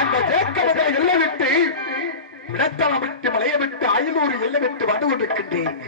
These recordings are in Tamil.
அந்த ஜேக்கபுகளை எல்லை விட்டு விடத்தளம் விட்டு மலைய விட்டு 500 எல்லை விட்டு வந்து கொண்டிருக்கின்றேன்.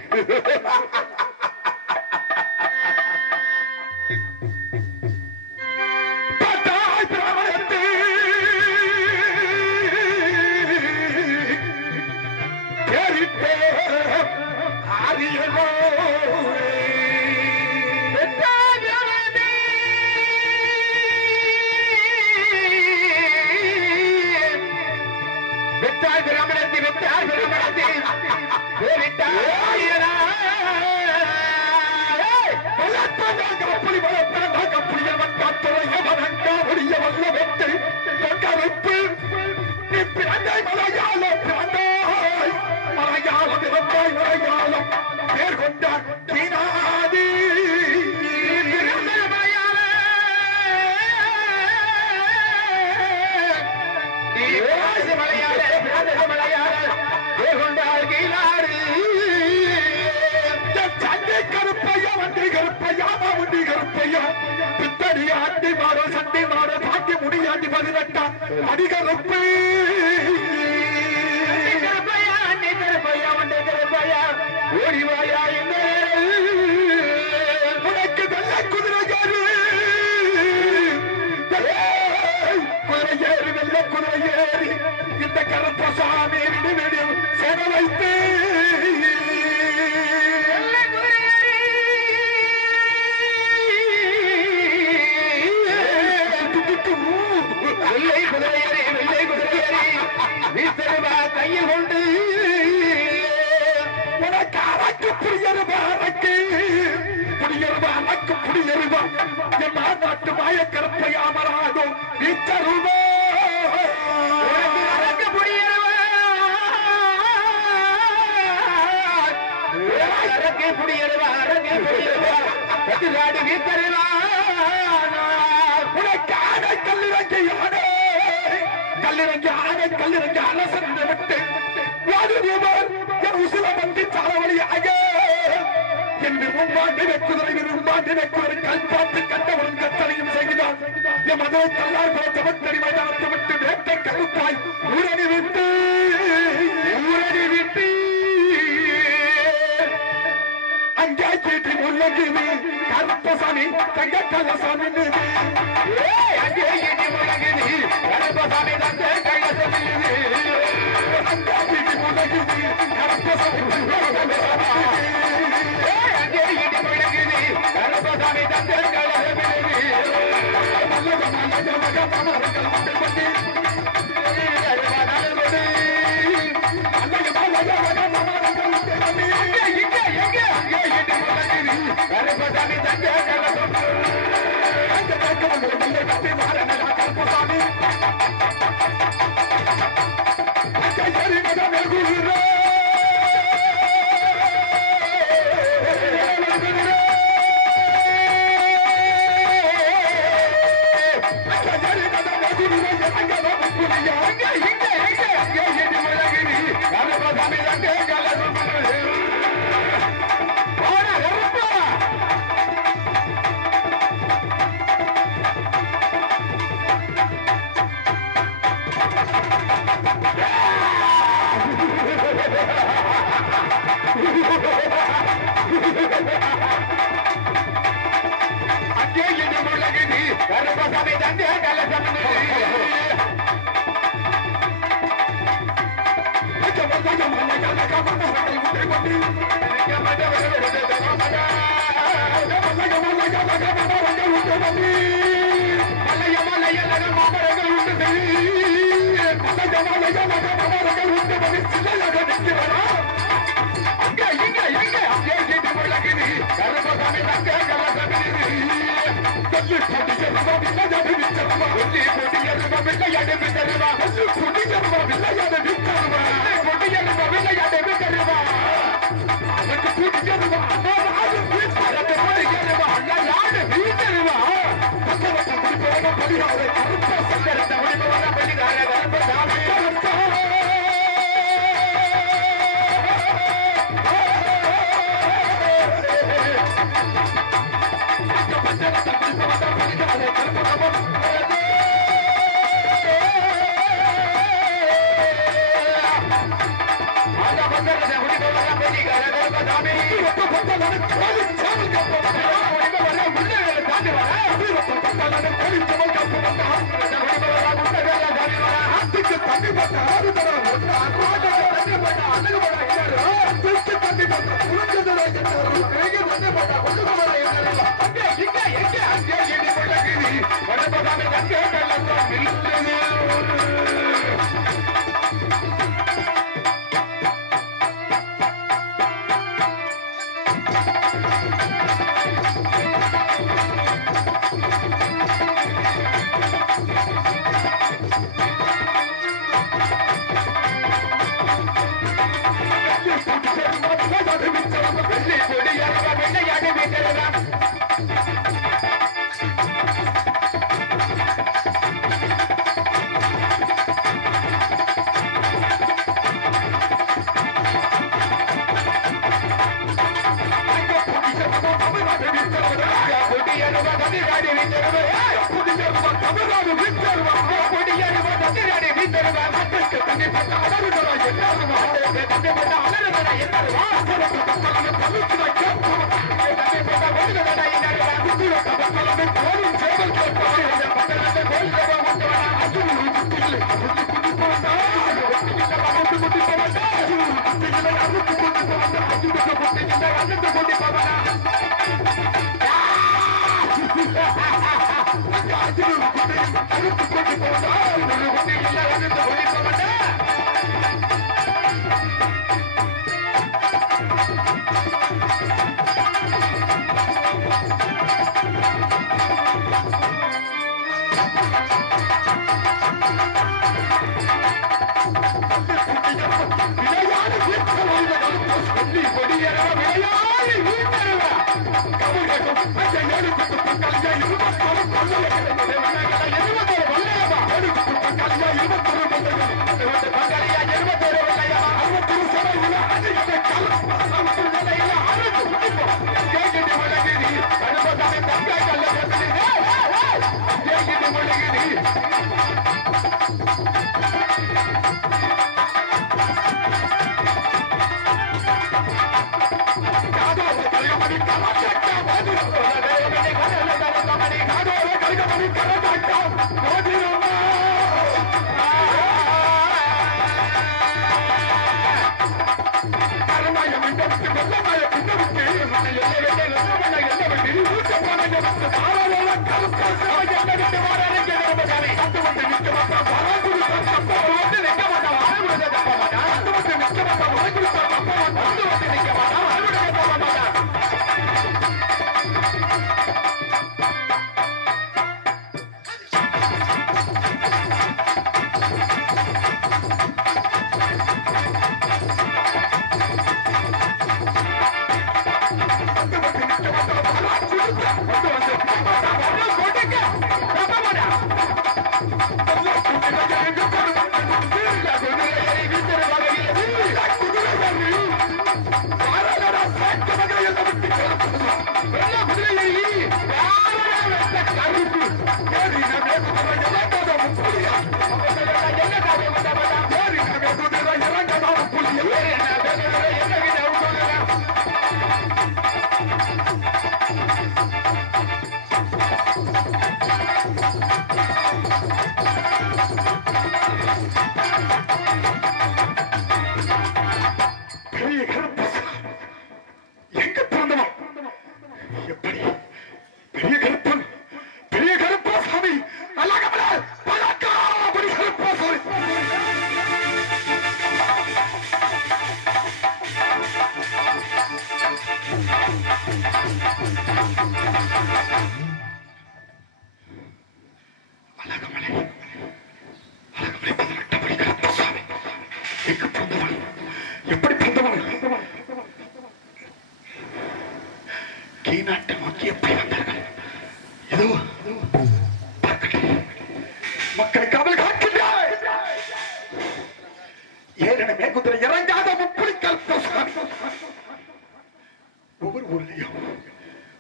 அடிகருப்பு ஓடிவாயா உனக்கு வெள்ள குதிரை ஏறி வெள்ள குதிரை ஏறி இந்த கருப்பசாமி விடு சேர வைத்து கையில் கொண்டு உனக்கு அரக்கு புரியருவா அரக்கு புரியருவா அரக்கு புரியருவா என் நாட்டு மாயக்கரப்பை அமராதோ வீச்சருவோ அரக்கு புரியருவா அரக்கு புரியருவா அரக்கு புரியருவா எதிராடி வீச்சருவா உனக்கு ஆடை கல்லிறங்கி ஆடை கல்லிறங்கி ஆடை கல்லிறங்கி அலசந்து விட்டு என் உசுல வந்து சாலவழியாக என் விரும்பாண்டினை குதிரை கல்பாட்டு கண்டவன் கத்தனையும் செய்கிறான் என் மதுரை கல்லார் தவத்தறி மைதானத்தை விட்டு வேட்டை கருப்பாய் ஊரணி விட்டு அங்கே கேட்டி முள்ளகிவி கருப்பசாமி தங்க கல்லசாமி அங்கே கேட்டி முள்ளகிவி கருப்பசாமி தங்க கல்லசாமி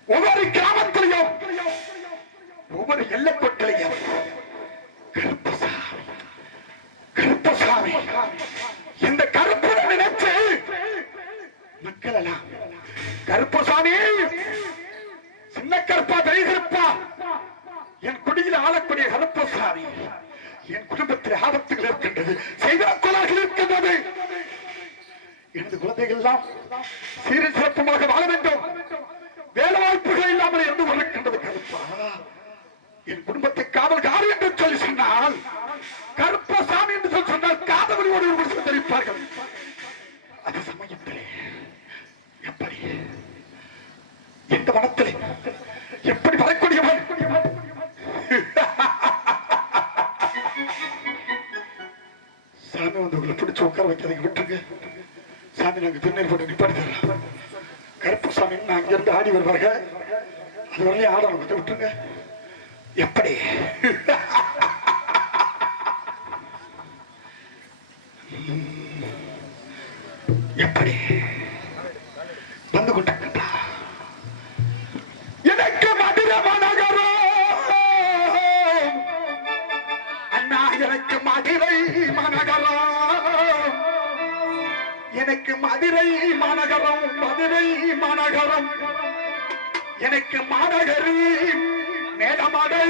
ஒவ்வொரு கிராமத்திலையும் கருப்பசாமி, சின்ன கருப்பா பெரிய கருப்பா, என் குடியில் ஆளக்கூடிய கருப்பசாமி, என் குடும்பத்தில் ஆபத்துகள் இருக்கின்றது, செய்த கொலைகள் இருக்கின்றது. எனது குழந்தைகள் எல்லாம் சீரும் சிறப்புமாக வாழ வேண்டும், வேலை வாய்ப்புகள் இல்லாமல் இருந்து கொண்டிருக்கின்றது. கருப்பா, என் குடும்பத்தை காவல் காரி என்று சொல்லி சொன்னால், கருப்பசாமி என்று சொல்லி சொன்னால் காதவழியோடு ஒரு தெரிவிப்பார்கள். அது சமயத்திலே எப்படி இந்த வனத்திலே எப்படி வரக்கூடியவன் சாமி வந்து உங்களை பிடிச்சு உட்கார வைக்காதீங்க, விட்டுருங்க சாமி. நாங்க திருநெல் போட்டு நிப்பாடி தரலாம். கருப்பசாமி அங்கிருந்து ஆடி வருவாங்க, அது வரலையும் ஆடணும், கொஞ்சம் விட்டுருங்க. எப்படி எப்படி வந்து கொண்டிருக்கின்றா? எனக்கு மதுரை மாநகரம் அண்ணா, எனக்கு மதுரை மாநகரம், எனக்கு மதுரை மாநகரம், மதுரை மாநகரம், எனக்கு மாநகரி மேலமடை,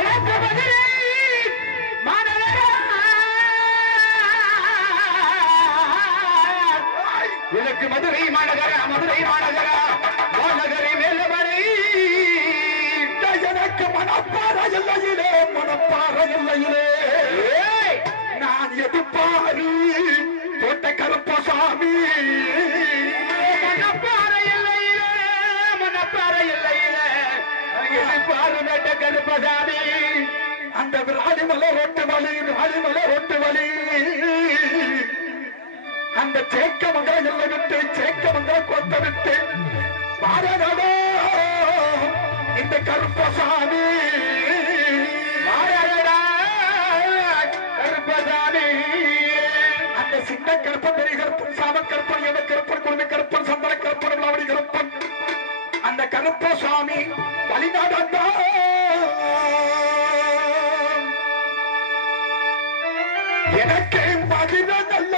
எனக்கு மதுரை மாநகரம், எனக்கு மதுரை மாநகர, மதுரை மாநகர, மாநகரி மேலமடை, எனக்கு மனப்பாறை எல்லையிலே, மனப்பாறை எல்லையிலே நான் எதிர்ப்பாரு தோட்ட கருப்பசாமி, மனப்பாறை எல்லையிலே, மனப்பாறை எல்லையிலே எதிர்ப்பாரு தோட்ட கருப்பசாமி, அந்த விராலிமலை ரொட்டு வலி, விராலிமலை ரொட்டு வலி, அந்த சேக்கமங்கல எல்லை விட்டு, சேக்கமங்கல கொத்த விட்டு மாறனடோ இந்த கருப்பசாமி, மாறனடா கருப்பசாமி, அந்த சின்ன கருப்பன், பெரிய கருப்பன், சாம கருப்பன், எவ கருப்பன், குழுமி கருப்பன், சந்தன கருப்பன், விளாவடி கருப்பன், அந்த கருப்பசாமி வழிநாடா எனக்கு மகிழ நல்ல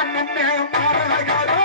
அண்ணன் மாநகரம்,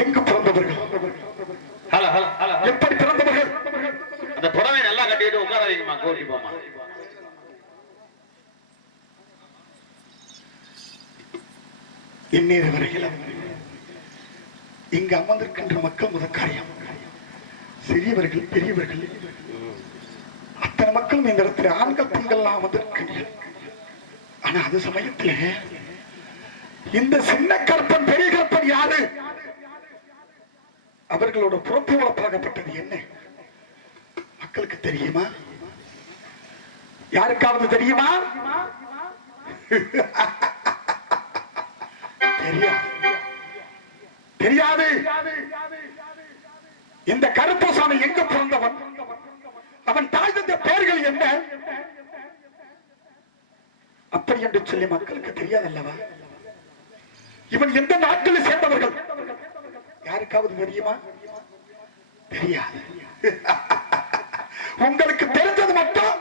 எங்கு பிறந்தவர்கள்? எப்படி பிறந்தவர்கள்? அந்த புடவை நல்லா கட்டிட்டு உட்கார வைக்குமா, கோட்டி போமா. இந்நேர வரையில் இங்கு அமர்ந்திருக்கின்ற மக்கள் முதற்காரியம், சிறியவர்கள் பெரியவர்கள் அத்தனை மக்களும் இந்த இடத்துல ஆண்கள் பெண்கள் அமர்ந்திருக்கின்றனர். ஆனா அது சமயத்தில் இந்த சின்ன கற்பன் பெரிய கற்பன் யாரு? அவர்களோட புறப்பு வளர்ப்பாகப்பட்டது என்ன மக்களுக்கு தெரியுமா? யாருக்காவது தெரியுமா? தெரியாது. இந்த கருப்பசாமி எங்க பிறந்தவன்? அவன் தாய் தந்த பெயர்கள் என்ன? அப்படி என்று சொல்லி மக்களுக்கு தெரியாதல்லவா? இவன் எந்த நாட்டில் சேர்ந்தவர்கள் யாருக்காவது தெரியுமா? தெரியாது. உங்களுக்கு தெரிஞ்சது மட்டும்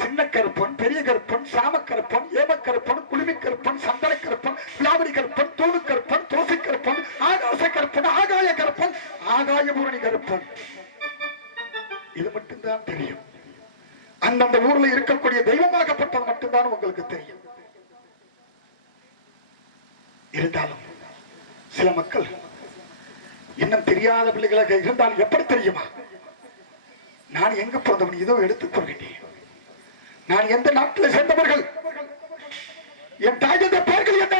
சின்ன கருப்பன், பெரிய கருப்பன், சாமக்கருப்பன், ஏமக்கருப்பன், குளிமிக்கருப்பன், சந்தனக்கருப்பன், விளாவடி கருப்பன், தூணு கருப்பன், தோசை கருப்பன், ஆகாச கருப்பன், ஆகாய கருப்பன், ஆகாயபூரணி கருப்பன். இது மட்டும்தான் தெரியும். அந்தந்த ஊர்ல இருக்கக்கூடிய தெய்வமாகப்பட்டது மட்டும்தான் உங்களுக்கு தெரியும். இருந்தாலும் சில மக்கள் இன்னும் தெரியாத பிள்ளைகளாக இருந்தால் எப்படி தெரியுமா? நான் எங்க பிறந்தவன் இதோ எடுத்துக் கொள்கிறேன். நான் எந்த நாட்டில் சேர்ந்தவர்கள், என் தாய் தந்த பெயர்கள் என்ன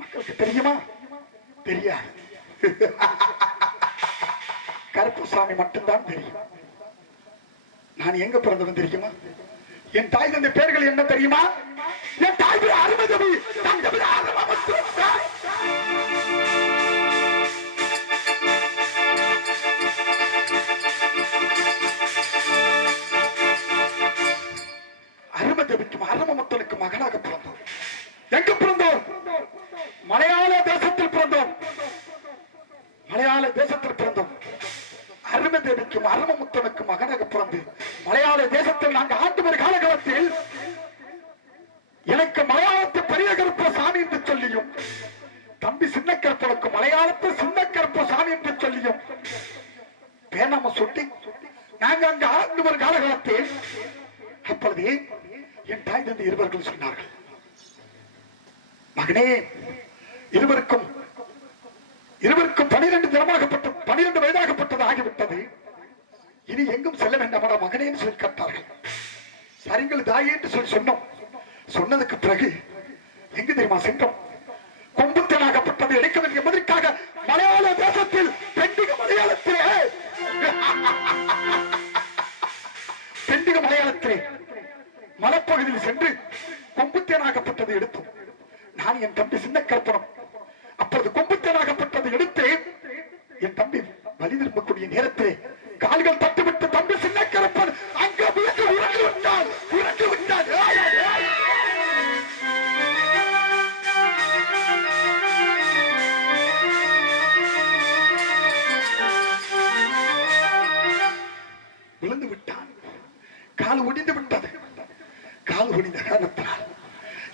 மக்களுக்கு தெரியுமா? தெரியாது. கருப்புசாமி மட்டும்தான் தெரியும். நான் எங்க பிறந்தவன் தெரியுமா? என் தாய் தந்த பெயர்கள் என்ன தெரியுமா? என் தாய் பேர் அருமதவி. அருமதவிக்கும் அருமமுத்தனுக்கும் மகனாக பிறந்தோம். எங்க பிறந்தோம்? மலையாள தேசத்தில் பிறந்தோம். மலையாள தேசத்தில் பிறந்தோம். அருமதேவிக்கும் அருமமுத்தனுக்கும் மகனாக பிறந்து மலையாள தேசத்தில் நாங்கள் ஆண்டு வரும் காலகாலத்தில் எனக்கு மலையாளத்து பெரிய கருப்ப சாமி என்று சொல்லியும், தம்பி சின்ன கருப்பனுக்கு மலையாளத்து சின்ன கருப்ப சாமி என்று சொல்லியும் பேனாம சுட்டி நாங்க அங்கு ஆண்டு வரும் காலகாலத்தில் அப்பொழுது என் தாய் தந்தை இருவர்கள் சொன்னார்கள், மகனே இருவருக்கும் 12 வயதாகப்பட்டது ஆகிவிட்டது. இனி எங்கும் செல்ல வேண்டாமடா மகனே என்று சொல்லி கேட்டார்கள். சரிங்கள் தாயே என்று சொல்லி சொன்னோம். சொன்னதுக்கு பிறகு எங்கு தெரியுமா சென்றோம்? கொம்புத்தனாகப்பட்டது எடுக்க வேண்டும் என்பதற்காக மலையாள தேசத்தில் பெண்டிக மலையாளத்திலே மலைப்பகுதியில் சென்று கொம்புத்தேனாகப்பட்டது எடுத்தோம். நான் என் தம்பி சின்ன கற்பனம். அப்பொழுது கொம்புத்தேனாகப்பட்டது எடுத்து என் தம்பி வழி திரும்பக்கூடிய நேரத்திலே கால்கள் தட்டுவிட்டு தம்பி சின்ன கற்பன் அங்க உறங்கி விட்டான். விழுந்து விட்டான். கால் ஒடிந்து விட்டது. கால் ஒடிந்த காரணத்தினால்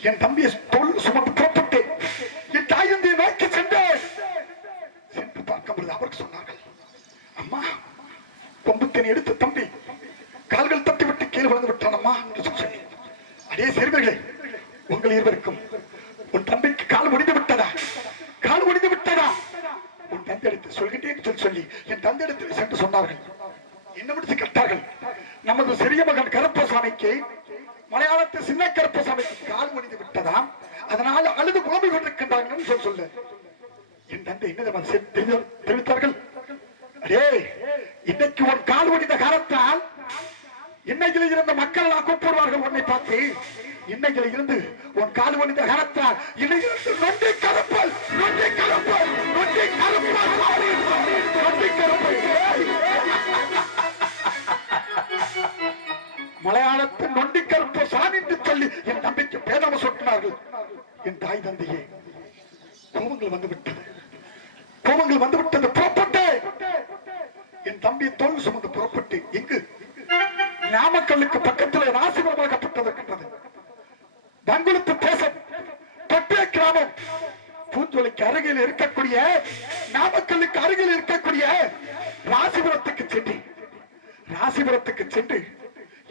என் தம்பியை தோல் சுமந்து புறப்பட்டு என் தாய் தந்தையை நோக்கி சென்று சிறுவர்களே, உங்கள் இருவருக்கும் உன் தம்பிக்கு கால் முடிந்து விட்டதா? கால் முடிந்து விட்டதா? உன் தந்தையிடத்தில் சொல்கின்றேன் சொல்லி என் தந்தையிடத்தில் சென்று சொன்னார்கள். என்ன முடிச்சு கேட்டார்கள். நமது சிறிய மகன் கருப்பசாமிக்கு, மலையாளத்து சின்ன கருப்பசாமிக்கு கால் முடிந்து விட்டதாம். அதனால் அழுது புலம்பிக் கொண்டிருக்கின்றார்கள் சொல்ல என் தந்தை என்ன தெரிவித்தார்கள். அடே, இன்னைக்கு உன் கால் முடிந்த காலத்தால் இன்னைக்கில் இருந்த மக்கள் நான் கூப்பிடுவார்கள் உன்னை பார்த்து. இன்னைக்கில் இருந்து உன் கால் முடிந்த காலத்தால் இன்னைக்கு நொண்டி கருப்பல், நொண்டி கருப்பல், நொண்டி கருப்பல், நொண்டி கருப்பல். மலையாளத்தில் நொண்டி கருப்பு சாமி என்று சொல்லி என் தம்பிக்கு பேதம சொன்னார்கள். என் தாய் தந்தையே, கோபங்கள் வந்துவிட்டது, கோபங்கள் வந்துவிட்டது. புறப்பட்டு என் தம்பி தோல் சுமந்து புறப்பட்டு எங்கு? நாமக்கல்லுக்கு பக்கத்தில் ராசிபுரமாகப்பட்டிருக்கின்றது. பங்குளத்து தேசம், தொட்டிய கிராமம், பூஞ்சோலைக்கு அருகில் இருக்கக்கூடிய, நாமக்கல்லுக்கு அருகில் இருக்கக்கூடிய ராசிபுரத்துக்கு சென்று, ராசிபுரத்துக்கு சென்று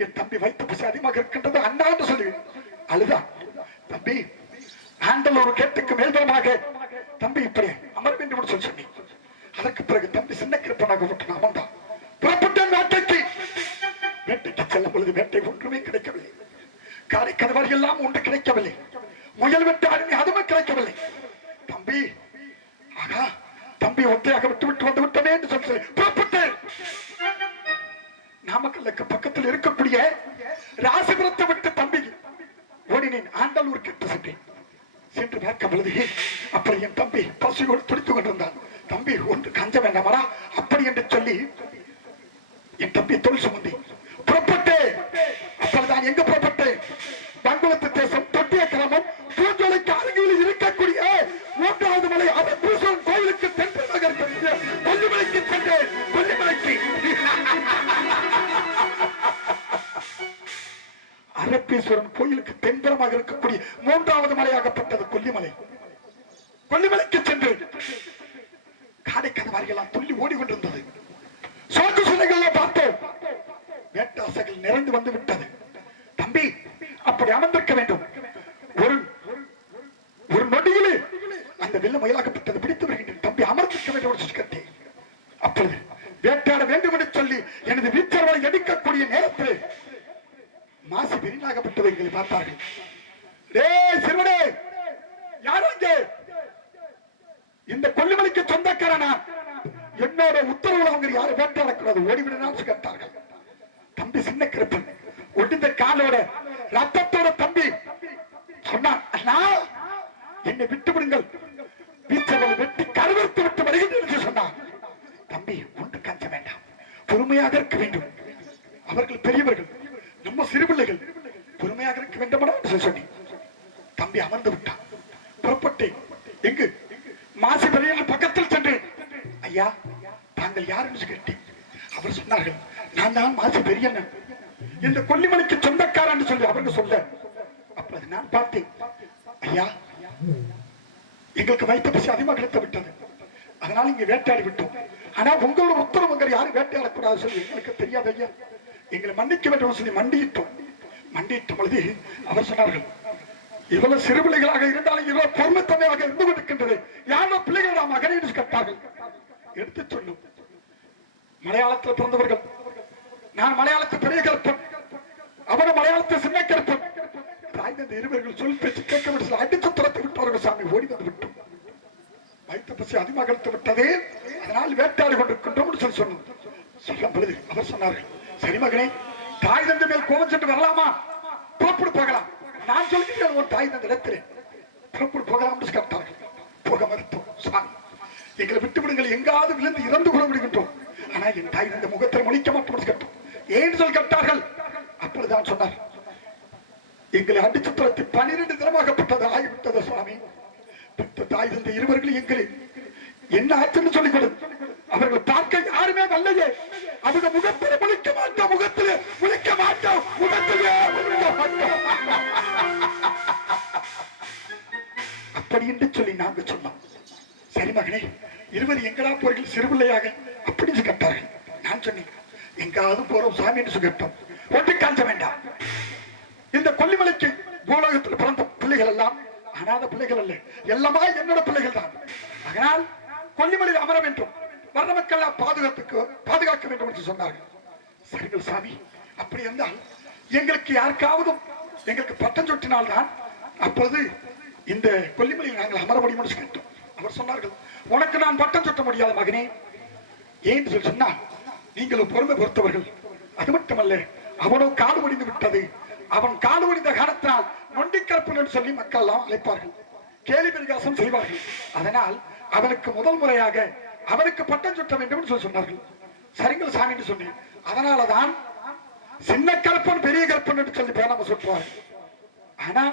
என் தம்பி வைத்த பசி அதிகமாக இருக்கின்றது அண்ணா என்று சொல்லி அழுதான். தம்பி, ஆண்டலூர் கேட்டுக்கு மேல்தரமாக தம்பி இப்படி அமர வேண்டும் என்று சொல்லி சொன்னேன். அதற்கு பிறகு தம்பி சின்ன கிருப்பனாக அமர்ந்தான். புறப்பட்ட வேட்டைக்கு, வேட்டைக்கு செல்லும் பொழுது வேட்டை ஒன்றுமே கிடைக்கவில்லை. காரை கதவாரி எல்லாம் ஒன்று கிடைக்கவில்லை. முயல் வெட்டு அருமை அதுவும் கிடைக்கவில்லை. தம்பி, ஆகா, தம்பி ஒத்தையாக விட்டு விட்டு வந்து விட்டனே என்று சொல்லி புறப்பட்டு நாமக்கல்லுக்கு பக்கத்தில் இருக்கக்கூடிய ராசிபுரத்தை விட்டு தம்பி ஓடினேன். ஆண்டலூர் கேட்டு சென்றேன். சென்று பார்க்க பொழுது அப்படி என் தம்பி பசியோடு துடித்துக் கொண்டிருந்தான். தம்பி, ஒன்று கஞ்ச வேண்டாமரா அப்படி என்று சொல்லி என் தம்பி தோல் சுமந்தி புறப்பட்டு, அப்பதான் எங்க புறப்பட்டு? பங்குளத்து தேசம், தொட்டிய கிராமம், பூஞ்சோலைக்கு அருகில் இருக்கக்கூடிய 3வது மலை அரப்பீஸ்வரன் கோயிலுக்கு தென்பதாக இருக்கக்கூடிய கொல்லிமலைக்கு சென்றேன். கொல்லிமலைக்கு அரப்பீஸ்வரன் கோயிலுக்கு தென்புறமாக இருக்கக்கூடிய 3வது மலையாகப்பட்டது கொல்லிமலை. கொல்லிமலைக்கு சென்று காடை கதவாரிகளாம் துள்ளி ஓடிக்கொண்டிருந்தது. சோக்கு சுனைகளை பார்த்தோம். வேட்டாசைகள் நிறைந்து வந்து விட்டது. தம்பி, அப்படி அமர்ந்திருக்க வேண்டும். ஒரு நொடியிலே அந்த வெள்ள மயிலாகப்பட்டது பிடித்து வருகின்றேன். தம்பி, அமர்ந்திருக்க வேண்டும் கட்டி. அப்பொழுது வேட்டாட வேண்டும் என்று சொல்லி எனது வீச்சர்களை எடுக்கக்கூடிய நேரத்தில் மாசி பெரியாகப்பட்டது எங்களை பார்த்தார்கள். சிறுவனே, யார் அங்கே? இந்த கொல்லிமலைக்கு சொந்தக்காரனா? என்னோட உத்தரவுல அவங்க யாரும் வேட்டாடக்கூடாது, ஓடிவிடலாம் கேட்டார்கள். தம்பி சின்ன கிருப்பன் ஒடிந்த காலோட ரத்தத்தோட தம்பி சொன்னான், என்னை விட்டு விடுங்கள், வீச்சர்களை வெட்டி கருவறுத்து விட்டு வருகின்றேன் என்று சொன்னான். தம்பி, ஒன்று கஞ்ச வேண்டாம், பொறுமையாக இருக்க வேண்டும். அவர்கள் பெரியவர்கள், நம்ம சிறுபிள்ளைகள், பொறுமையாக இருக்க வேண்டும் என்று சொல்லி தம்பி அமர்ந்து விட்டான். புறப்பட்டு எங்கு? மாசி பெரியவர்கள் பக்கத்தில் சென்றேன். ஐயா, தாங்கள் யார் என்று கேட்டேன். அவர் சொன்னார்கள், நான் தான் மாசி பெரியண்ணன், இந்த கொல்லிமலைக்கு சொந்தக்காரன் சொல்லி அவர்கள் சொல்ல, அப்போது நான் பார்த்தேன், ஐயா, எங்களுக்கு வைத்த பசி அதிகமாக கிடைத்து விட்டது, அதனால இங்க வேட்டையாடி விட்டோம். ஆனா உங்களோட உத்தரவு யாரும் வேட்டையாடக்கூடாது சொல்லி எங்களுக்கு தெரியாது ஐயா, எங்களை மன்னிக்க வேண்டும் சொல்லி மண்டியிட்டோம். மண்டியிட்ட பொழுது அவர் சொன்னார்கள், இவ்வளவு சிறுபிள்ளைகளாக இருந்தாலும் இவ்வளவு பொருளத்தமையாக இருந்து கொண்டிருக்கின்றது, யாரோ பிள்ளைகள் நாம் மகனை கேட்டார்கள். எடுத்து சொல்லும், மலையாளத்தில் பிறந்தவர்கள், நான் மலையாளத்து பெரிய கருப்பன், அவன மலையாளத்து சின்ன கருப்பன். தாய் தந்தை இருவர்கள் சொல் பேச்சு கேட்க விட்டு அடித்து துரத்து விட்டார்கள். சாமி, ஓடி வந்து விட்டோம். வைத்த பசி அதிகமாக எடுத்து விட்டதே, அதனால் வேட்டாடி கொண்டிருக்கின்றோம் சொல்லி சொன்னோம். சொல்லும் பொழுது அவர் சொன்னார்கள், சரி மகனே, தாய் தந்தை மேல் கோபம் சென்று வரலாமா? புறப்படு போகலாம். நான் சொல்கிறேன், ஒரு தாய் தந்தை இடத்திலே புறப்படு போகலாம் என்று கேட்டார்கள். போக மறுத்தோம். சாமி, எங்களை விட்டு விடுங்கள், எங்காவது விழுந்து இறந்து கூட விடுகின்றோம். ஆனா என் தாய் தந்தை முகத்தில் முடிக்க மாட்டோம் கேட்டோம். ஏன் சொல் கேட்டார்கள். அப்பொழுதுதான் சொன்னார், எங்களை அடிச்சு துரத்தி 12 தினமாகப்பட்டது ஆகிவிட்டது சுவாமி. தாய் தந்தை இருவர்கள் எங்களை என்ன ஆச்சுன்னு சொல்லிக் கொடு. அவர்கள் பார்க்க யாருமே வரலையே. அவங்க முகத்தில் முழிக்க மாட்டோம், முகத்தில் முழிக்க மாட்டோம், முகத்திலே முழிக்க மாட்டோம். அப்படி என்று சொல்லி நாங்க சொன்னோம். சரி மகனே, இருவர் எங்கடா போறீர்கள் சிறுபிள்ளையாக அப்படின்னு கேட்டார்கள். நான் சொன்னேன், எங்காவது போறோம் சாமி என்று கேட்டோம். ஒட்டு காஞ்ச வேண்டாம், இந்த கொல்லிமலைக்கு பூலோகத்தில் பிறந்த பிள்ளைகள் எல்லாம் அனாத பிள்ளைகள் அல்ல, எல்லாமா என்னோட பிள்ளைகள் தான். அதனால் கொல்லிமலையில் அமர வேண்டும், வர்ற மக்கள் பாதுகாக்க வேண்டும் என்று சொன்னார்கள். சரிங்கள் சாமி, அப்படி இருந்தால் எங்களுக்கு யாருக்காவது எங்களுக்கு பட்டம் சொட்டினால்தான் அப்போது இந்த கொல்லிமலையில் நாங்கள் அமர முடியும் கேட்டோம். அவர் சொன்னார்கள், உனக்கு நான் பட்டம் சொட்ட முடியாத மகனே. ஏன் சொன்னால் நீங்கள் பொறுமை பொறுத்தவர்கள். அது மட்டுமல்ல, அவனோ காடு ஒடிந்து விட்டது. அவன் காடு ஒடிந்த காலத்தினால் நொண்டிக்கற்பன் என்று சொல்லி மக்கள் எல்லாம் அழைப்பார்கள், கேலி பரிகாசம் செய்வார்கள். அதனால் அவனுக்கு முதல் முறையாக அவனுக்கு பட்டம் சுட்ட வேண்டும் என்று சொன்னார்கள். சரிங்கள் சாமி என்று சொன்னேன். அதனாலதான் சின்ன கற்பன் பெரிய கற்பன் என்று சொல்லி பேராம சுற்றுவார்கள். ஆனா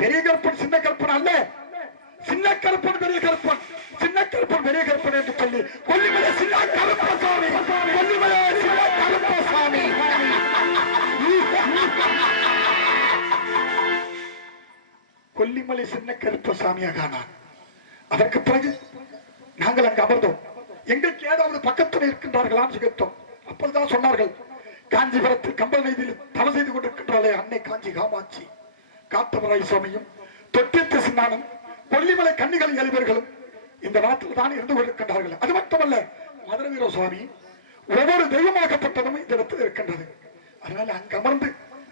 பெரிய கற்பன் சின்ன கற்பன் அல்ல, சின்ன கற்பன் பெரிய கற்பன், சின்ன கற்பன் பெரிய கற்பன் என்று சொல்லி கொல்லிமலை சின்ன கருப்பசாமி, கொல்லிமலை சின்ன கருப்பசாமி. கொல்லிமலை சின்ன கருப்பசாமியாக ஆனான். அதற்கு பிறகு நாங்கள் அங்கு அமர்ந்தோம். எங்களுக்கு ஏதாவது பக்கத்தில் இருக்கின்றார்களான்னு கேட்டோம். அப்பொழுதுதான் சொன்னார்கள், காஞ்சிபுரத்தில் கம்பல் நெய்தியில் தவறு செய்து கொண்டிருக்கின்றாலே அன்னை காஞ்சி காமாட்சி, காத்தவராய் சுவாமியும் தொட்டியத்து சின்னானும் கொல்லிமலை கன்னிகள் எழுவர்களும் இந்த நாட்டில் தான் இருந்து கொண்டிருக்கின்றார்கள். அது மட்டுமல்ல, மதுர வீர சுவாமி ஒவ்வொரு தெய்வமாகப்பட்டதும் இந்த இடத்தில் இருக்கின்றது. அதனால அங்கு அமர்ந்து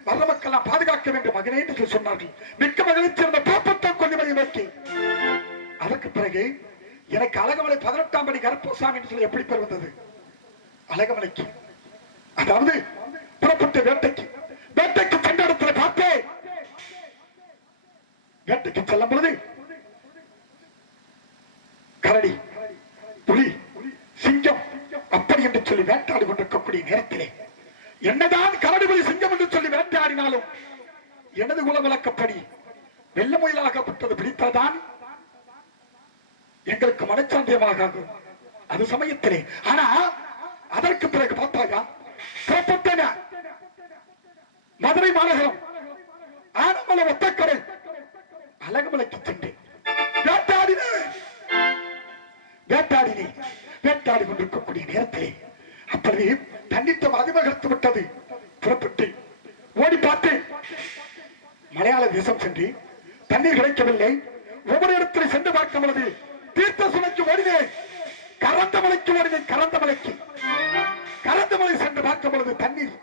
வர்ற மக்கள் பாதுகாக்க வேண்டும் மகனே என்று சொன்னார்கள். மிக்க மகிழ்ச்சி இருந்த புறப்பட்ட கொல்லிமலை நோக்கி. அதற்கு பிறகு எனக்கு அழகமலை 18ஆம் படி கருப்பசாமி என்று சொல்லி எப்படி பேர் வந்தது? அழகமலைக்கு, அதாவது புறப்பட்ட வேட்டைக்கு சென்ற இடத்துல பார்த்தேன். வேட்டைக்கு செல்லும் பொழுது கரடி, புலி, சிங்கம் அப்படி என்று சொல்லி வேட்டாடி கொண்டிருக்கக்கூடிய நேரத்திலே என்னதான் கரடி, புலி, சிங்கம் என்று சொல்லி வேட்டையாடினாலும் எனது குலவிளக்கப்படி வெள்ள முயலாகப்பட்டது பிடித்தால்தான் எங்களுக்கு மனச்சாந்தியமாக அது சமயத்திலே. ஆனா அதற்கு பிறகு பார்த்தாயா, புறப்பட்டன மதுரை மாநகரம் ஆனமலை ஒத்தக்கரை அழகுமலைக்கு சென்றேன். வேட்டாடி கொண்டிருக்கக்கூடிய நேரத்திலே அப்படி தன்னிட்டம் அதிமகரித்து விட்டது. புறப்பட்டு ஓடி பார்த்தேன். மலையாள தேசம் சென்று தண்ணீர் கிடைக்கவில்லை. ஒவ்வொரு இடத்திலே சென்று பார்க்கும் பொழுது தீர்த்த சுனைக்கு ஓடினேன், கரந்தமலைக்கு ஓடினேன். கரந்தமலை சென்று பார்க்கும் பொழுது தண்ணீர்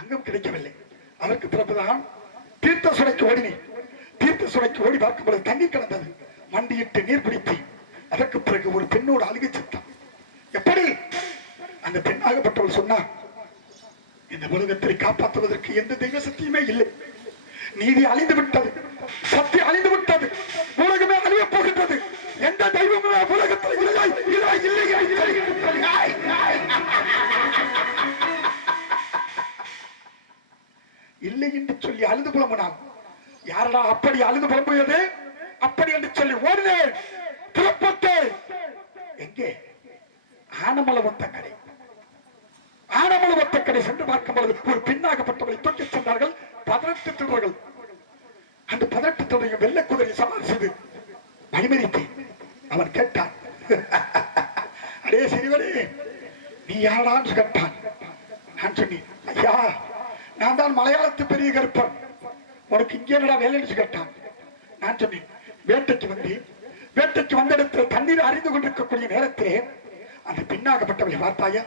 அங்கும் கிடைக்கவில்லை. அதற்கு பிறகுதான் தீர்த்த சுனைக்கு ஓடினேன். தீர்த்த சுனைக்கு ஓடி பார்க்கும் பொழுது தண்ணீர் கிடந்தது. மண்டியிட்டு நீர் பிடித்தேன். அதற்கு பிறகு ஒரு பெண்ணோடு அழுகை சத்தம். எப்படி? அந்த பெண்ணாகப்பட்டவள் சொன்னா, இந்த உலகத்தை காப்பாற்றுவதற்கு எந்த தெய்வ சக்தியுமே இல்லை, நீதி அழிந்து விட்டது, சக்தி அழிந்து விட்டது, உலகமே அழிய போகின்றது, எந்த தெய்வமே உலகத்தில் இல்லை என்று சொல்லி அழுது புலம்பினான். யாரடா அப்படி அழுது புலம்புவது? அப்படி என்று சொல்லி ஓடினேன். புறப்பட்டு எங்கே? ஆனமலை ஒத்தக்கடை. ஆனமலை ஒத்தக்கடை சென்று பார்க்கும் பொழுது ஒரு பெண்ணாகப்பட்டவரை தூக்கி சென்றார்கள் 18 திருடர்கள். அந்த 18 திருடைய வெள்ளை குதிரை சவால் செய்து வழிமறித்தேன். அவன் கேட்டான், அடே சிறுவனே, நீ யாரான்னு கேட்டான். நான் சொன்னேன், ஐயா, நான் தான் மலையாளத்து பெரிய கருப்பன், உனக்கு இங்கே என்னடா வேலைன்னு கேட்டான். நான் சொன்னேன், வேட்டைக்கு வந்த இடத்துல தண்ணீர் அறிந்து கொண்டிருக்கக்கூடிய நேரத்திலே அந்த பெண்ணாகப்பட்டவளை பார்த்தாயா,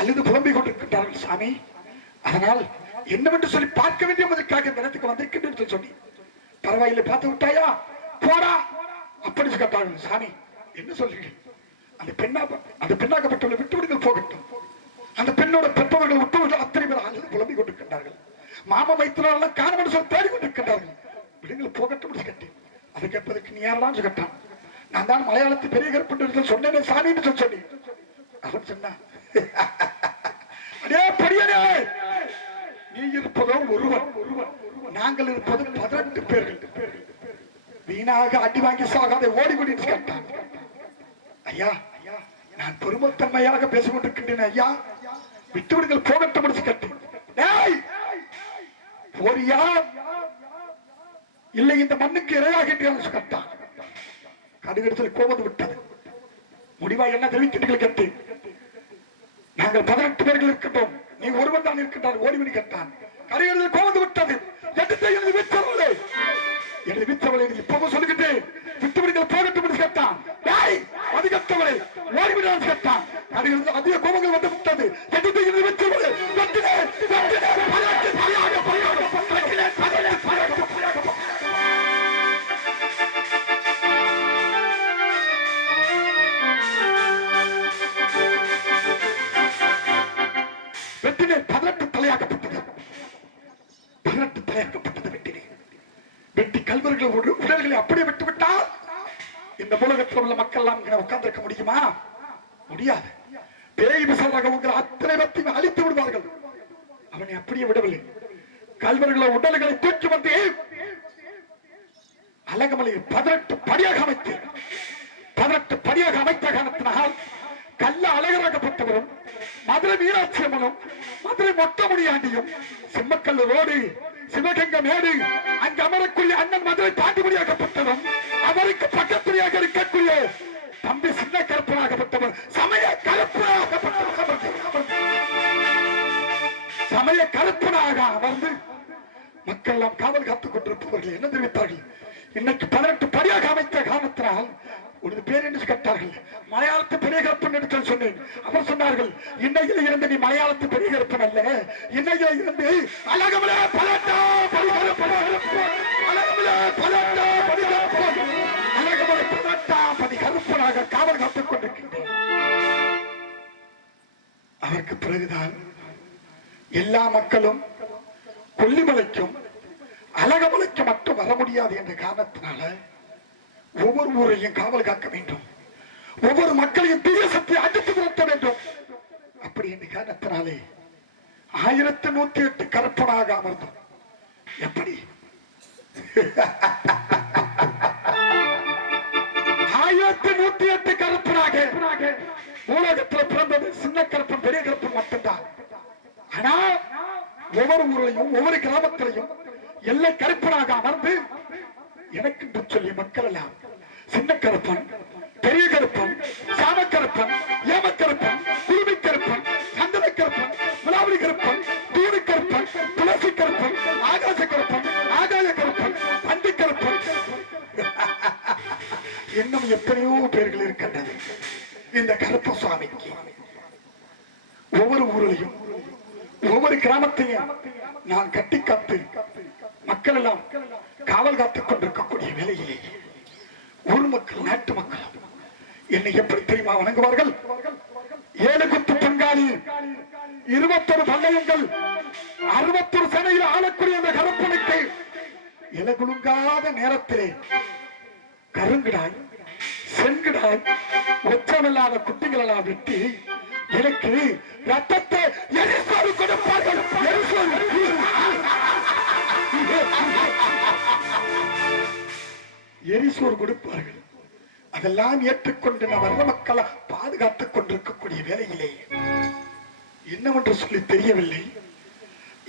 அழுது புலம்பிக் கொண்டிருக்கின்றார்கள் சாமி. அதனால் என்னவென்று சொல்லி பார்க்க வேண்டிய முதற்காக இந்த இடத்துக்கு வந்திருக்கின்றேன் சொல்லி, பரவாயில்லை பார்த்து விட்டாயா, போடா அப்படி கேட்டார்கள். சாமி என்ன சொல்றீங்க? அந்த பெண்ணாகப்பட்டவளை விட்டு விடுங்கள், போகட்டும். அந்த பெண்ணோட பெற்றவர்கள் விட்டு அத்தனை பேர் அழுது புலம்பிக் கொண்டிருக்கின்றார்கள். மாமா வைத்தியெல்லாம் காரணம் சொல்லி தேடி கொண்டிருக்கின்றார்கள். விடுங்கள், போகட்டும் கேட்டேன். அதை கேட்பதற்கு நீ யாரெல்லாம் கேட்டான். நான் தான் மலையாளத்து பெரிய கருப்பு சொன்னேன் சாமின்னு சொல்லி அவன் சொன்னான், நீ இருப்பதோ ஒருவன், நாங்கள் இருப்பது 18 பேர்கள். வீணாக அடி வாங்கி சாகாத ஓடிக்கொண்டு கேட்டான். ஐயா, நான் பொறுமத்தன்மையாக பேசிக் கொண்டிருக்கின்றேன் ஐயா, விட்டு விடுங்கள், போகட்டும் முடிச்சு கேட்டேன். போரியா இல்லை இந்த மண்ணுக்கு இரையாகின்ற கேட்டான். கடுகடிச்சல் கோபம் விட்டது. முடிவா என்ன தெரிவிக்கிறீர்கள் கேட்டேன். நாங்கள் 18 பேர்கள் இருக்கின்றோம், நீ ஒருவன் தான் இருக்கின்றார், ஓடிவிடு கேட்டான். கடுகடிச்சல் கோபம் விட்டது. எடுத்த எனது வீச்சவளே எனது வீச்சவளை இப்பவும் சொல்லிக்கிட்டு விட்டுவிடுங்கள் போகட்டும் என்று கேட்டான். அதிகத்தவளை ஓடிவிடான்னு கேட்டான். அதிக கோபங்கள் வந்து விட்டது. எடுத்த எனது வீச்சவளே வெட்டினே 18 தலையாக்கப்பட்டது. 18 தலையாக்கப்பட்டது வெட்டினே. வெட்டி கல்வர்கள் உடல்களை அப்படியே விட்டுவிட்டால் இந்த உலகத்தில் உள்ள மக்கள் எல்லாம் உட்கார்ந்திருக்க முடியுமா? முடியாது. பேய் விசாராக உங்கள் அத்தனை பேரையும் அழித்து விடுவார்கள். அவனை அப்படியே விடவில்லை. கல்வர்கள உடல்களை தூக்கி வந்து அழகமலை 18 படியாக அமைத்து 18 படியாக அமைத்த காரணத்தினால் கல்ல அழகராகப்பட்டவரும் மதுரை மீனாட்சி அம்மனும் மதுரை மொட்டமுடியாண்டியும் சிம்மக்கல்லு ரோடு சிவகங்க மேடு அங்கு அமரக்கூடிய அண்ணன் மதுரை பாண்டிமணியாகப்பட்டவரும் அவருக்கு பக்கத்துறையாக இருக்கக்கூடிய தம்பி சின்ன கருப்பனாகப்பட்டவர் சமய கருப்பனாக அமர்ந்து மக்கள் எல்லாம் காவல் காத்துக் கொண்டிருப்பவர்கள் என்ன தெரிவித்தார்கள்? இன்னைக்கு 18 படியாக அமைத்த காரணத்தினால் உனது பேர் என்று கேட்டார்கள். மலையாளத்து பெரிய கருப்பன் என்று சொன்னேன். அவர் சொன்னார்கள், இன்னையில இருந்து நீ மலையாளத்து பெரிய கருப்பன் அல்ல, இன்னையில இருந்து அழகமலை பலட்டா படிகருப்பன், அழகமலை பலட்டா படிகருப்பன், அழகமலை பலட்டா படிகருப்பனாக காவல் காத்துக் கொண்டிருக்கின்றேன். அதற்கு பிறகுதான் எல்லா மக்களும் கொல்லிமலைக்கும் அழகமலைக்கு மட்டும் வர முடியாது என்ற காரணத்தினால ஒவ்வொரு ஊரையும் காவல் காக்க வேண்டும், ஒவ்வொரு மக்களையும் தீய சக்தி அடித்து நிறுத்த வேண்டும். அப்படி என்ற காரணத்தினாலே 1108 கருப்பனாக அமர்ந்தோம். எப்படி 1108 கருப்பனாக உலகத்தில் பிறந்தது சின்ன கருப்பன் பெரிய கருப்பன் மட்டும்தான். ஆனா ஒவ்வொரு ஊரையும் ஒவ்வொரு கிராமத்திலையும் எல்லை கருப்பனாக அமர்ந்து எனக்கு சொல்லி மக்கள் எல்லாம் சின்ன கருப்பன், பெரிய கருப்பன், சாமக்கருப்பன், ஏமக்கருப்பன், குருவி கருப்பன், சந்தன கருப்பன், முலாவரி கருப்பன், தூணு கருப்பன், துளசி கருப்பன், ஆகாச கருப்பன், ஆகாய கருப்பன், பண்டி கருப்பன், இன்னும் எத்தனையோ பேர்கள் இருக்கின்றது இந்த கருப்ப சுவாமிக்கு. ஒவ்வொரு ஊரிலையும் ஒவ்வொரு கிராமத்தையும் நான் கட்டி காத்து மக்கள் எல்லாம் காவல் காத்துக் கொண்டிருக்கக்கூடிய வேலையிலே ஊர் மக்கள் நாட்டு மக்கள் என்னை எப்படி தெரியுமா வணங்குவார்கள்? 7 குத்து பங்காளி, 21 பல்லயங்கள், 61 சேனையில் ஆளக்கூடிய அந்த கருப்பனுக்கு இலகுலுங்காத நேரத்திலே கருங்கிடாய் செங்கிடாய் ஒற்றமில்லாத குட்டிகள் எல்லாம் வெட்டி எனக்கு ரத்தத்தை எரிசோறு கொடுப்பார்கள். எரிசோறு கொடுப்பார்கள். அதெல்லாம் ஏற்றுக்கொண்டு நான் வர்ற மக்களை பாதுகாத்துக் கொண்டிருக்கக்கூடிய வேலையிலே என்னவென்று சொல்லி தெரியவில்லை.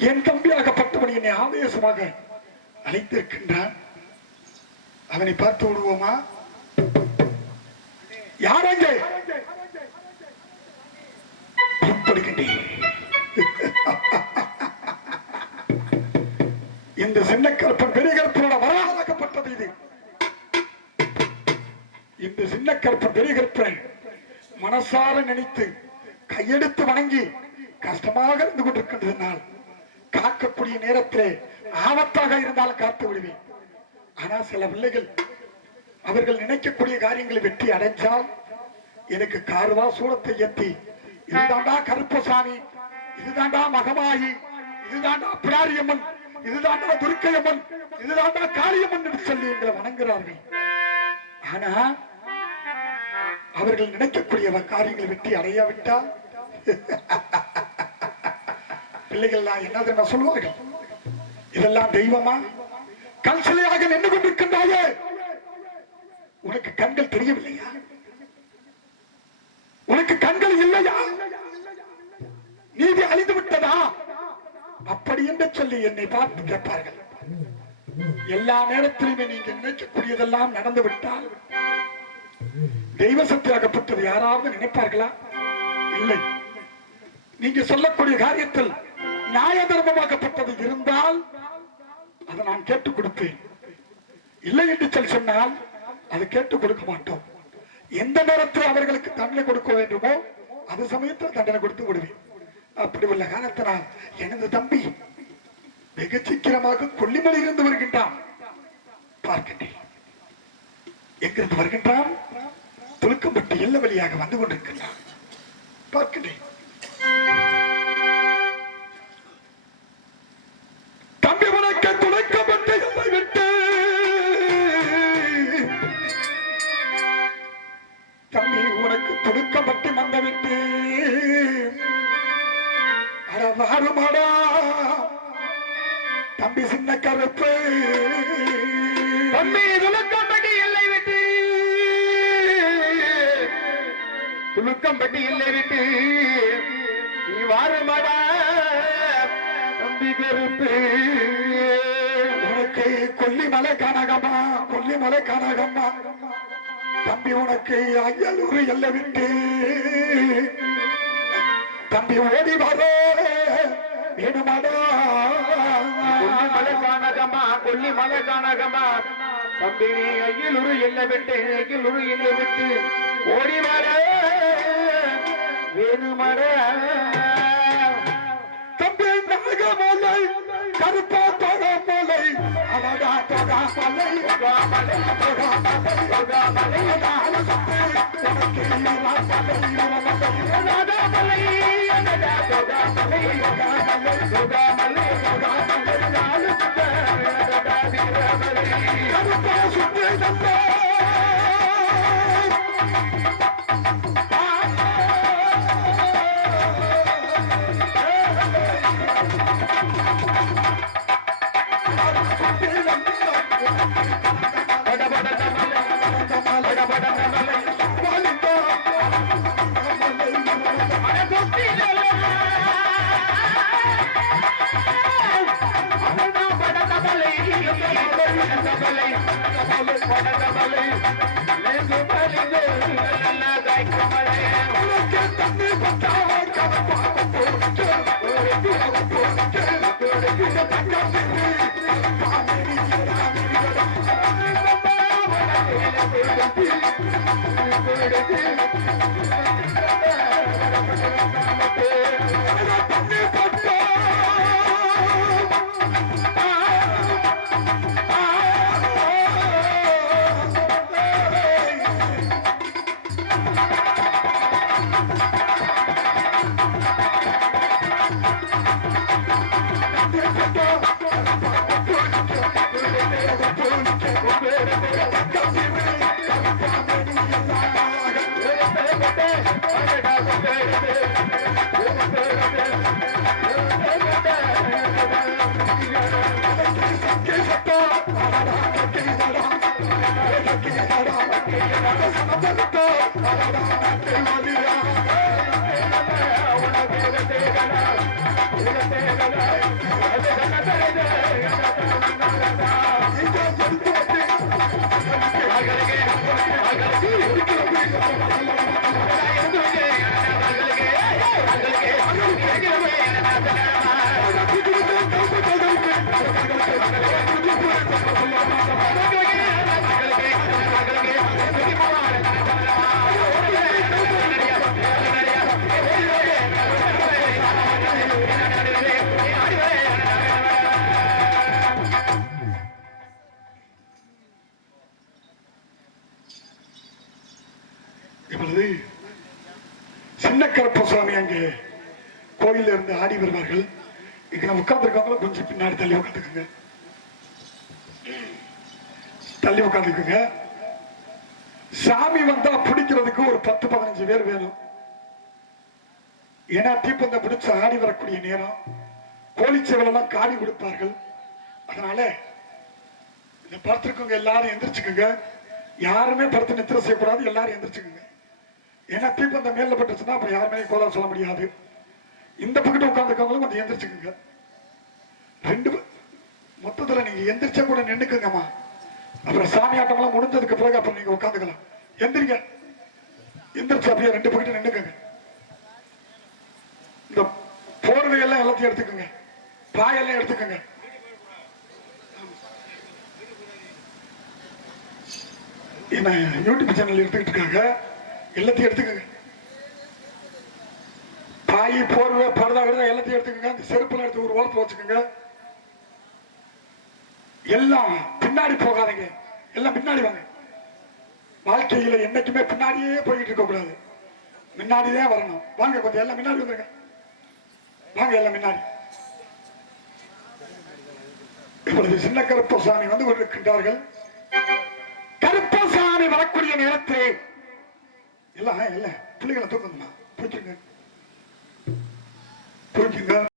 என் தம்பியாகப்பட்டவன் என்னை ஆவேசமாக அழைத்திருக்கின்றான். அவனை பார்த்து விடுவோமா? யாரங்க இந்த சின்ன கருப்பன் பெரிய கருப்பனோட வரலாறாக்கப்பட்டது இது. இந்த சின்ன கருப்பன் பெரிய கருப்பனை மனசார நினைத்து கையெடுத்து வணங்கி கஷ்டமாக இருந்து கொண்டிருக்கின்றதுனால் காக்கக்கூடிய நேரத்திலே ஆபத்தாக இருந்தாலும் காத்து விடுவேன். ஆனா சில பிள்ளைகள் அவர்கள் நினைக்கக்கூடிய காரியங்களை வெற்றி அடைஞ்சால் எனக்கு கார்வா சூளத்தை ஏற்றி இதுதாண்டா கருப்பசாமி, இதுதாண்டா மகமாயி, இதுதாண்டா பிடாரியம்மன், இதுதாண்டா துர்க்கையம்மன், இதுதாண்டா காளியம்மன் என்று சொல்லி எங்களை வணங்குகிறார்கள். ஆனா அவர்கள் நினைக்கக்கூடிய காரியங்களை வெற்றி அடையாவிட்டால் பிள்ளைகள் என்ன தெரியுமா சொல்லுவார்கள்? இதெல்லாம் தெய்வமா? கல் சிலையாக நின்று கொண்டிருக்கின்றாயே, உனக்கு கண்கள் தெரியவில்லையா? உனக்கு கண்கள் இல்லையா? நீதி அழிந்து விட்டதா? அப்படி என்று சொல்லி என்னை பார்த்து கேட்பார்கள். எல்லா நேரத்திலுமே நீங்க நினைக்கக்கூடியதெல்லாம் நடந்து விட்டால் தெய்வ சக்தியாகப்பட்டது யாராவது நினைப்பார்களா? இல்லை. நீங்க சொல்லக்கூடிய காரியத்தில் நியாய தர்மமாகப்பட்டது இருந்தால் அதை நான் கேட்டுக் கொடுப்பேன். இல்லை என்று சொன்னால் அதை கேட்டுக் கொடுக்க மாட்டோம். எந்த நேரத்தில் அவர்களுக்கு தண்டனை கொடுக்க வேண்டுமோ அது சமயத்தில் தண்டனை கொடுத்து விடுவேன். அப்படி உள்ள காரணத்தினால் எனது தம்பி வெகு சீக்கிரமாக கொல்லிமலையிலிருந்து வருகின்றான். பார்க்கின்றேன் எங்கிருந்து வருகின்றான்? துலுக்கம்பட்டி எல்ல வழியாக வந்து கொண்டிருக்கின்றான். பார்க்கின்றேன். தம்பி உனக்கு துலுக்கம்பட்டி எல்லை விட்டு தம்பி உனக்கு துலுக்கம்பட்டி மந்த விட்டு அடவாருமாடா தம்பி சின்ன கருப்பு தம்பி துலுக்கம்பட்டி எல்லை விட்டு துலுக்கம்பட்டி எல்லை விட்டு நீ வாருமாடா தம்பி கருப்பு. உனக்கு கொல்லிமலை காணகம்மா கொல்லிமலை காணகம்மா தம்பி உனக்கு அயலூர் எல்லை விட்டு தம்பி ஓடி வரோ வேணுமாடா கொல்லிமலை காணகமா கொல்லிமலை காணகமா தம்பி நீ அய்யலூர் எல்லை விட்டு அய்யலூர் எல்லை விட்டு ஓடி வர வேணுமட தம்பி நாகமலை கருப்பா தொகாமலை அழகா தொகாமலை தொகாமலை தொகாமலை இப்பொழுது சின்ன கருப்பசாமி அங்கே கோயில இருந்து ஆடி வருவார்கள். இங்க உட்கார்ந்துருக்காங்களோ கொஞ்சம் பின்னாடி தள்ளி உட்காந்துக்குங்க, தள்ளி உட்காந்துக்குங்க. சாமி வந்தா பிடிக்கிறதுக்கு ஒரு 10-15 பேர் வேணும். ஏன்னா தீப்பந்த பிடிச்ச ஆடி வரக்கூடிய நேரம் கோழிச்சவல் எல்லாம் காடி கொடுப்பார்கள். அதனால இந்த படுத்திருக்கவங்க எல்லாரும் எந்திரிச்சுக்குங்க. யாருமே படுத்து நித்திர செய்யக்கூடாது, எல்லாரும் எந்திரிச்சுக்குங்க. ஏன்னா தீப்பந்த மேல பட்டுச்சுன்னா அப்புறம் யாருமே கோலம் சொல்ல முடியாது. இந்த பக்கத்து உட்காந்துருக்கவங்களும் கொஞ்சம் எந்திரிச்சுக்குங்க. மொத்தத்துல நீங்க எந்திரிச்சா கூட நின்னுக்குங்கம்மா. அப்புறம் சாமி ஆட்டம்லாம் முடிஞ்சதுக்கு பிறகு அப்புறம் நீங்க உட்காந்துக்கலாம். எந்திரிங்க, எந்திரிச்சு அப்படியே 2 பக்கத்து நின்னுக்குங்க. இந்த போர்வையெல்லாம் எல்லாத்தையும் எடுத்துக்கோங்க, பாயெல்லாம் எடுத்துக்கோங்க. யூடியூப் சேனல் எடுத்துக்கிட்டு இருக்காங்க, எல்லாத்தையும் எடுத்துக்கோங்க. பாய் போர்வை பரதா எல்லாத்தையும் எடுத்துக்கோங்க. அந்த செருப்புல எடுத்து ஒரு ஓரத்தில் வச்சுக்கோங்க. எல்லாம் பின்னாடி போகாதீங்க, எல்லாம் பின்னாடி வாங்க. வாழ்க்கையில என்னைக்குமே பின்னாடியே போய்கிட்டு இருக்க கூடாது, முன்னாடியே வரணும். வாங்க கொஞ்சம் எல்லாம் முன்னாடி வந்துருங்க, வாங்க எல்லாம் முன்னாடி. இப்பொழுது சின்ன கருப்பசாமி வந்து கொண்டிருக்கின்றார்கள். கருப்பசாமி வரக்கூடிய நேரத்திலே எல்லாம் பிள்ளைகளை தூக்கணுமா, பிடிச்சுங்க.